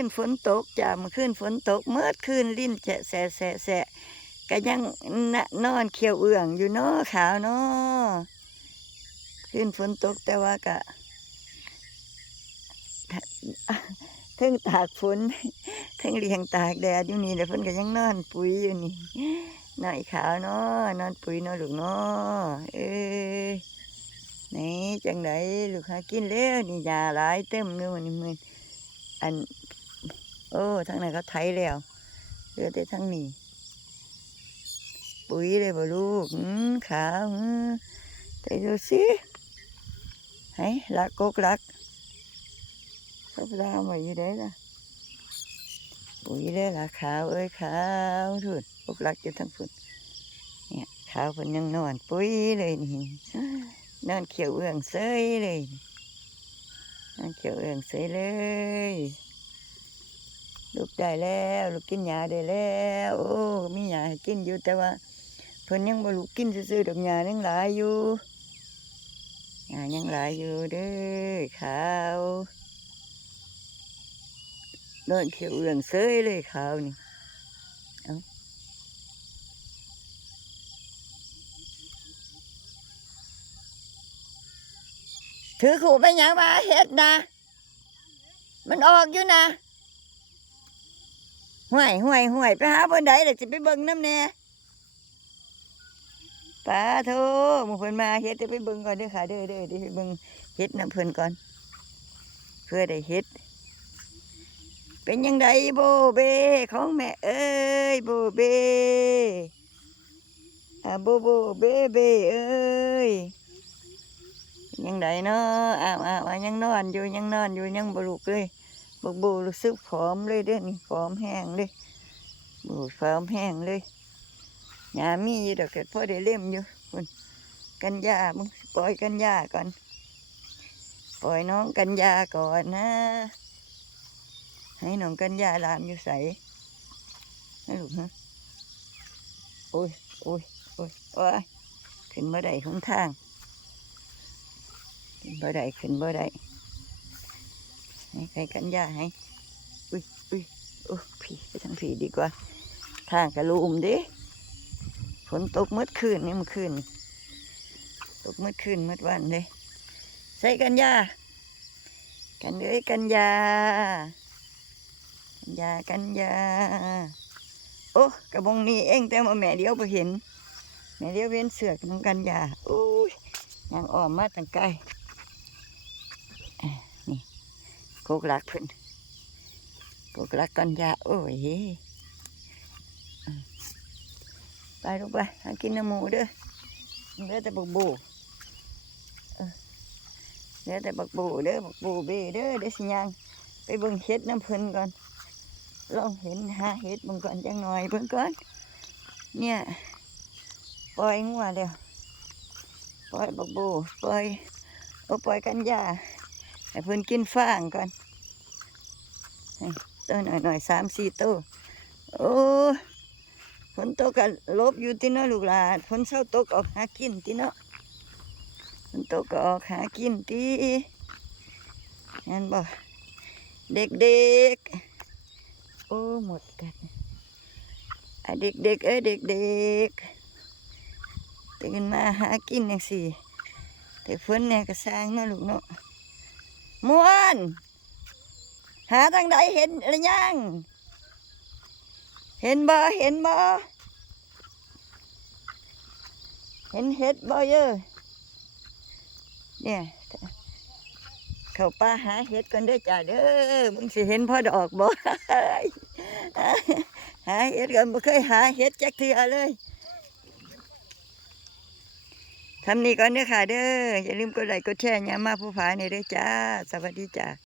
ขึ้นฝนตกจ้ามื่อคืนฝนตกเมื่อคืนลิ้นแฉะแสะแสะแสะก็ยังนนอนเขียวเอื่องอยู่เนาะขาวเนาะคืนฝนตกแต่ว่าก็เทั้งตากฝนเทั้งเลี้ยงตากแดดอยู่นี่แต่เพิ่นก็ยังนอนปุ๋ยอยู่นี่นอนขาวเนาะนอนปุ๋ยเนาะลูกเนาะเอ้ยนี่จังไดลูกหากินแล้วนี่ยาหลายเต็มเลยวันมืออัน โอ้ทางนั้นเขาไถแล้วเหลือแต่ทางนี้ ปุ๋ยเลยบ่ลูกขาวอืมไปดูสิให้ลักกกลักเขาพลาไว้อยู่ได้ล่ะปุ๋ยเลยล่ะขาวเอ้ยขาวทุนกกลักอยู่ทั้งฝุ่นเนี่ยขาวเพิ่นยังนอนปุ๋ยเลยนี่นอนเขียวเอื้องเซยเลยนอนเขียวเอื้องเซยเลย ลูกได้แล้วลูกกินยาได้แล้ว โอ้มียาให้กินอยู่แต่ว่าเพิ่นยังบ่ลูกกินซื่อๆดอกยายังหลายอยู่ยายังหลายอยู่เด้อขาวโดนเขียวเอื่องเซยเลยขาวนี่เอาถือขู่ไปหยังมาเฮ็ดนะ มันออกอยู่นะ ห่วยห่วยห่วยไปหาบนใดเลยจะไปเบิ่งน้ำแน่ป้าโทหมึงเพิ่นมาเฮ็ดจะไปเบิ่งก่อนเด้อค่ะเด้อเด้อเดี๋ยวไปเบิ่งเฮ็ดน้ำเพิ่นก่อน เพื่อได้เฮ็ด เป็นยังไงโบเบของแม่เอ้ยโบเบอ่าโบโบเบเบเอ้ยยังไงเนาะอ้าวอ้าวอ้าวยังนอนอยู่ยังนอนอยู่ยังบลุกเลย บักบูรู้สึกผอมเลยเด้นี่ผอมแห้งเลยบูผอมแห้งเลยยามีอยู่ดอกเกิดพ่อได้เล่มอยู่คุณกันยามึงปล่อยกันยาก่อน ปล่อยน้องกันยาก่อนนะ ให้น้องกันยาลามอยู่ใสให้ลูกฮะโอ้ยโอ้ยโอ้ยโอ้ยขึ้นบ่ได้ของทาง ขึ้นบ่ได้ขึ้นบ่ได้ ให้ใครกันยาให้ อุ้ยอุ้ยโอ้ผีไปทางผีดีกว่าทางกระลุมดิฝนตกเมื่อคืนนี่เมื่อคืนตกเมื่อคืนเมื่อวันเลยใส่กันยากันเลยกันยากันยากันยาโอ้กระบองนี้เองแต่ว่าแม่เดียวไปเห็น แม่เดียวเว้นเสือกน้องกันยาโอ้ยยังอ้อมมาตั้งไกล โกกลักเพิ่นโกกลักกันยาโอ้ยอืมไปลูกไปหากินน้ำหมูเด้อเหลือแต่บักบูเออเหลือแต่บักบูเด้อบักบูเบ้เด้อเดี๋ยวสิยางไปเบิ่งเห็ดน้ำเพิ่นก่อนลองเห็นหาเห็ดเบิ่งก่อนจังหน่อยเบิ่งก่อนเนี่ยปล่อยงัวแล้วปล่อยบักบูปล่อยโอ้ปล่อยกันยา ให้เพิ่นกินฟางก่อนให้ตัวหน่อยหน่อยสามสี่ตัวโอ้ฝนตกกันลบอยู่ที่เนาะลูกหลานฝนเศร้าตกออกหากินที่เนาะฝนตกก็ออกหากินที่งั้นบ่เด็กเด็กๆ โอ้หมดกันอะเด็กเด็กๆเอ้ยเด็กเด็กๆตื่นมาหากินอย่างสี่แต่ฝนเนี่ยก็สร้างเนาะลูกเนาะ ม่วนหาทางใดเห็นหรือยัง เห็นบ่เห็นบ่เห็นเห็ดบ่เยอะเนี่ยเขาป่าหาเห็ดกันเด้อจ้าเด้อมึงสิเห็นพ่อดอกบ่หาเห็ดกันบ่เคยหาเห็ดจักเทื่อเลย ทำนี้ก่อนเด้อค่ะเด้ออย่าลืมกดไลค์กดแชร์ยามาผู้ผาเนี่ยเด้อจ้า สวัสดีจ้า